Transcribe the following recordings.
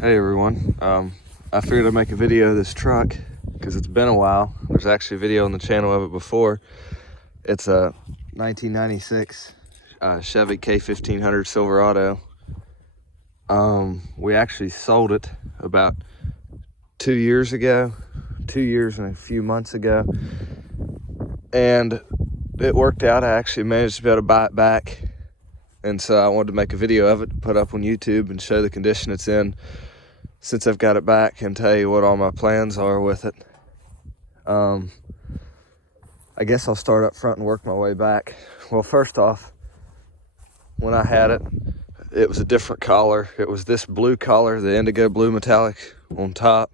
Hey everyone, I figured I'd make a video of this truck because it's been a while. There's actually a video on the channel of it before. It's a 1996 Chevy K1500 Silverado. We actually sold it about 2 years ago, 2 years and a few months ago, and it worked out. I actually managed to be able to buy it back, and so I wanted to make a video of it, put up on YouTube and show the condition it's in since I've got it back, and tell you what all my plans are with it. I guess I'll start up front and work my way back. Well, first off, when I had it, it was a different collar. It was this blue collar, the indigo blue metallic on top.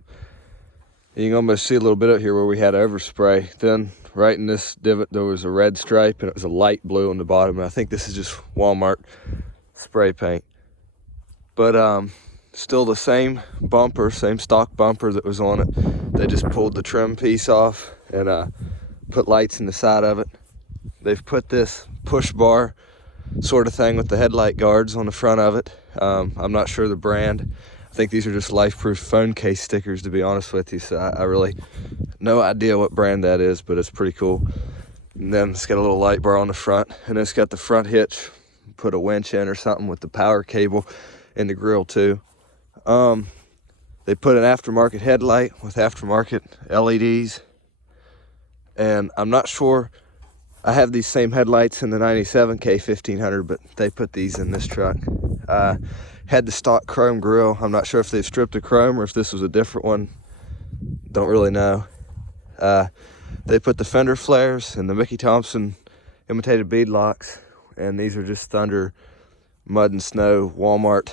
You can almost see a little bit of here where we had overspray. Then right in this divot there was a red stripe, and it was a light blue on the bottom. And I think this is just Walmart spray paint. But still the same bumper, same stock bumper that was on it. They just pulled the trim piece off and put lights in the side of it. They've put this push bar sort of thing with the headlight guards on the front of it. I'm not sure the brand. I think these are just life-proof phone case stickers, to be honest with you. So I really no idea what brand that is, but it's pretty cool. And then it's got a little light bar on the front, and it's got the front hitch. Put a winch in or something with the power cable in the grill too. They put an aftermarket headlight with aftermarket LEDs, and I'm not sure. I have these same headlights in the 97 K1500, but they put these in this truck. Had the stock chrome grille. I'm not sure if they've stripped the chrome or if this was a different one. Don't really know. They put the fender flares and the Mickey Thompson imitated bead locks, and these are just Thunder mud and snow Walmart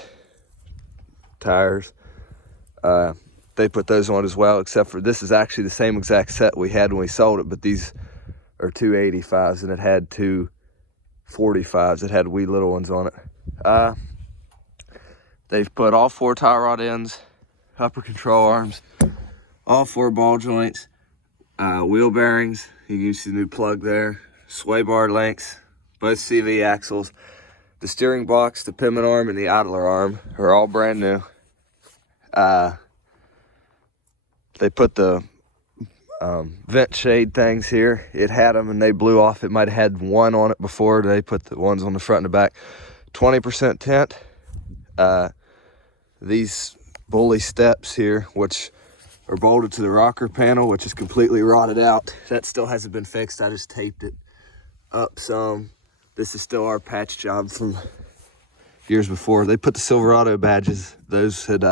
tires. They put those on as well, except for this is actually the same exact set we had when we sold it, but these are 285s, and it had 245s. It had wee little ones on it. They've put all 4 tie rod ends, upper control arms, all 4 ball joints, wheel bearings. You can see the new plug there, sway bar links, both CV axles. The steering box, the pivot arm, and the idler arm are all brand new. They put the vent shade things here. It had them and they blew off. It might have had one on it before. They put the ones on the front and the back. 20% tint. These bully steps here, which are bolted to the rocker panel, which is completely rotted out. That still hasn't been fixed. I just taped it up some. This is still our patch job from years before. They put the Silverado badges. Those had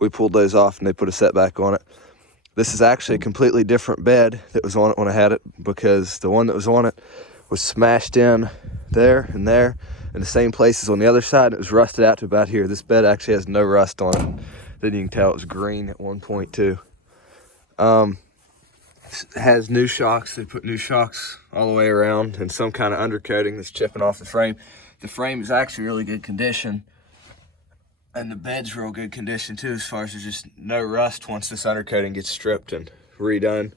we pulled those off and they put a setback on it. This is actually a completely different bed that was on it when I had it, because the one that was on it was smashed in there and there in the same places on the other side. It was rusted out to about here. This bed actually has no rust on it. Then you can tell it was green at one point too. It has new shocks. They put new shocks all the way around and some kind of undercoating that's chipping off the frame. The frame is actually really good condition, and the bed's real good condition too, as far as there's just no rust once this undercoating gets stripped and redone.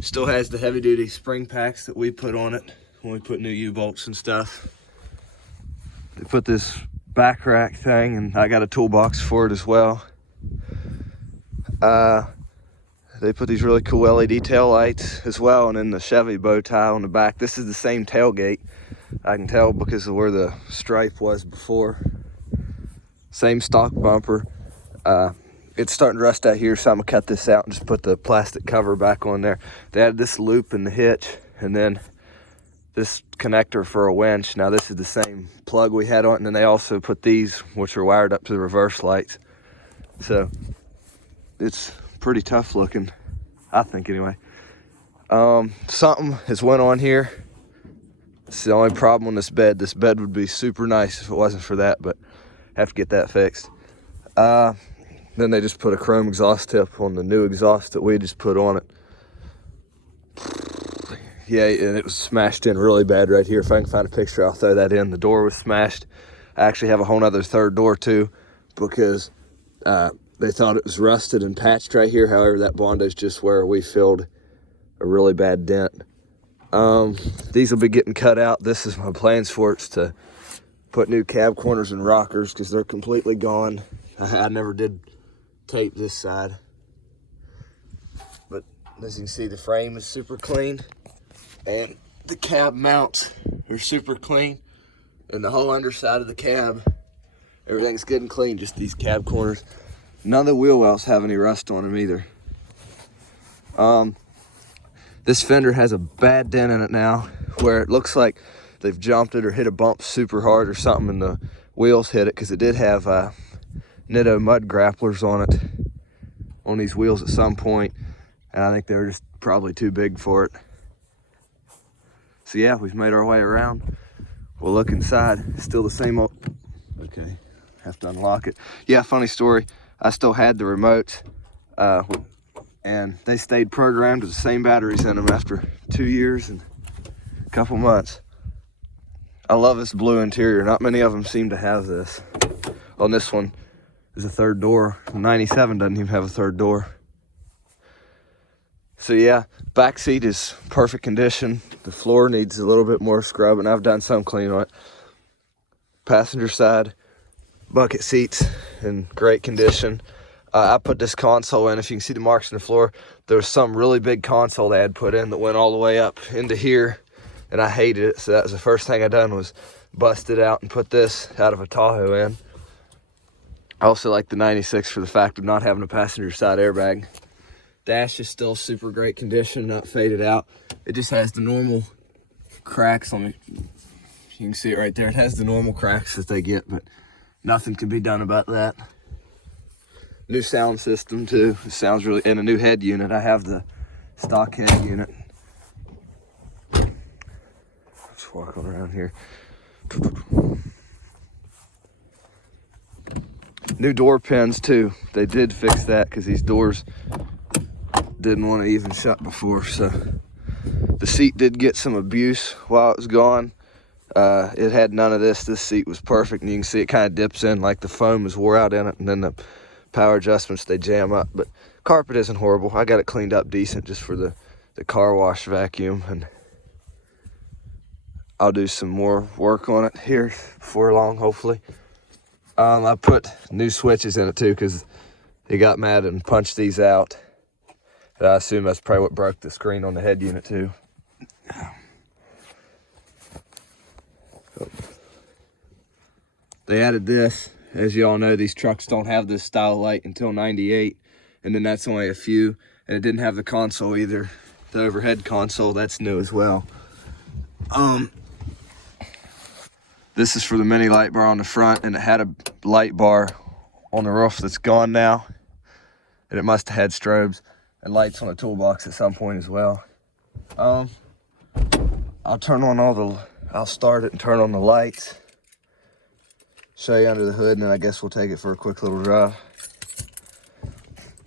Still has the heavy duty spring packs that we put on it when we put new U-bolts and stuff. They put this back rack thing, and I got a toolbox for it as well. They put these really cool LED tail lights as well, and then the Chevy bow tie on the back. This is the same tailgate. I can tell because of where the stripe was before. Same stock bumper. It's starting to rust out here, so I'm gonna cut this out and just put the plastic cover back on there. They added this loop in the hitch, and then this connector for a winch. Now this is the same plug we had on it, and then they also put these, which are wired up to the reverse lights. So it's pretty tough looking, I think anyway. Something has went on here. It's the only problem on this bed. This bed would be super nice if it wasn't for that, but have to get that fixed. Then they just put a chrome exhaust tip on the new exhaust that we just put on it. Yeah, and it was smashed in really bad right here. If I can find a picture, I'll throw that in. The door was smashed. I actually have a whole nother third door too, because they thought it was rusted and patched right here. However, that Bondo's just where we filled a really bad dent. These will be getting cut out. This is my plans for it, to Put new cab corners and rockers because they're completely gone. I never did tape this side. But as you can see, the frame is super clean. And the cab mounts are super clean. And the whole underside of the cab, everything's good and clean, just these cab corners. None of the wheel wells have any rust on them either. This fender has a bad dent in it now where it looks like they've jumped it or hit a bump super hard or something and the wheels hit it, because it did have Nitto mud grapplers on it, on these wheels at some point, and I think they were just probably too big for it. So yeah, we've made our way around. We'll look inside. Still the same old, okay, have to unlock it. Yeah, funny story. I still had the remote, and they stayed programmed with the same batteries in them after 2 years and a couple months. I love this blue interior. Not many of them seem to have this. On this one is a third door. The 97 doesn't even have a third door. So yeah, back seat is perfect condition. The floor needs a little bit more scrub, and I've done some cleaning on it. Passenger side, bucket seats in great condition. I put this console in. If you can see the marks in the floor, there was some really big console they had put in that went all the way up into here, and I hated it. So that was the first thing I done, was bust it out and put this out of a Tahoe in. I also like the 96 for the fact of not having a passenger side airbag. Dash is still super great condition, not faded out. It just has the normal cracks on it. You can see it right there. It has the normal cracks that they get, but nothing can be done about that. New sound system too. It sounds really, and a new head unit. I have the stock head unit. Just walking around here. New door pins too. They did fix that because these doors didn't want to even shut before. So the seat did get some abuse while it was gone. It had none of this. This seat was perfect, and you can see it kind of dips in like the foam is wore out in it, and then the power adjustments, they jam up. But carpet isn't horrible. I got it cleaned up decent just for the car wash vacuum, and I'll do some more work on it here before long, hopefully. I put new switches in it too because he got mad and punched these out. And I assume that's probably what broke the screen on the head unit too. They added this. As you all know, these trucks don't have this style light until 98, and then that's only a few, and it didn't have the console either. The overhead console, that's new as well. This is for the mini light bar on the front, and it had a light bar on the roof that's gone now, and it must have had strobes and lights on the toolbox at some point as well. I'll turn on I'll start it and turn on the lights, show you under the hood, and then I guess we'll take it for a quick little drive.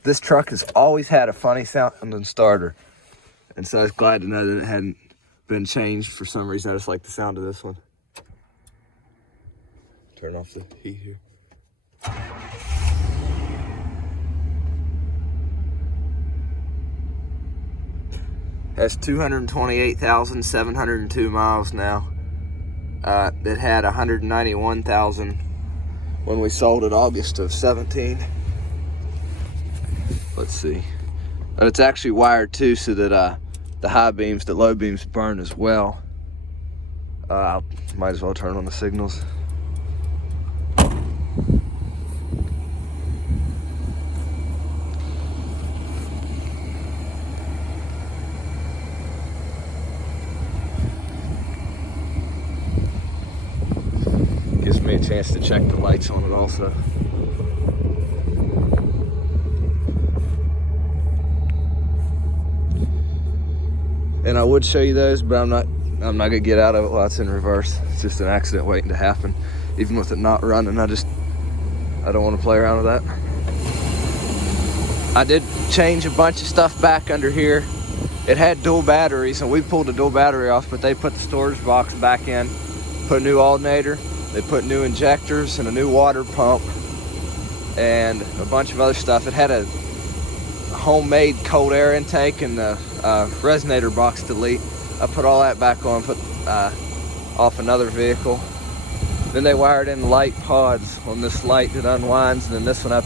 This truck has always had a funny sounding starter, and so I was glad to know that it hadn't been changed for some reason. I just like the sound of this one. Turn off the heat here. Has 228,702 miles now. It had 191,000 when we sold it August of 17. Let's see. And it's actually wired too, so that the high beams, the low beams burn as well. I might as well turn on the signals. Gives me a chance to check the lights on it also. And I would show you those, but I'm not gonna get out of it while it's in reverse. It's just an accident waiting to happen. Even with it not running, I don't want to play around with that. I did change a bunch of stuff back under here. It had dual batteries, and we pulled the dual battery off, but they put the storage box back in, put a new alternator, they put new injectors and a new water pump and a bunch of other stuff. It had a homemade cold air intake and the resonator box delete. I put all that back on, put off another vehicle. Then they wired in light pods on this light that unwinds, and then this one I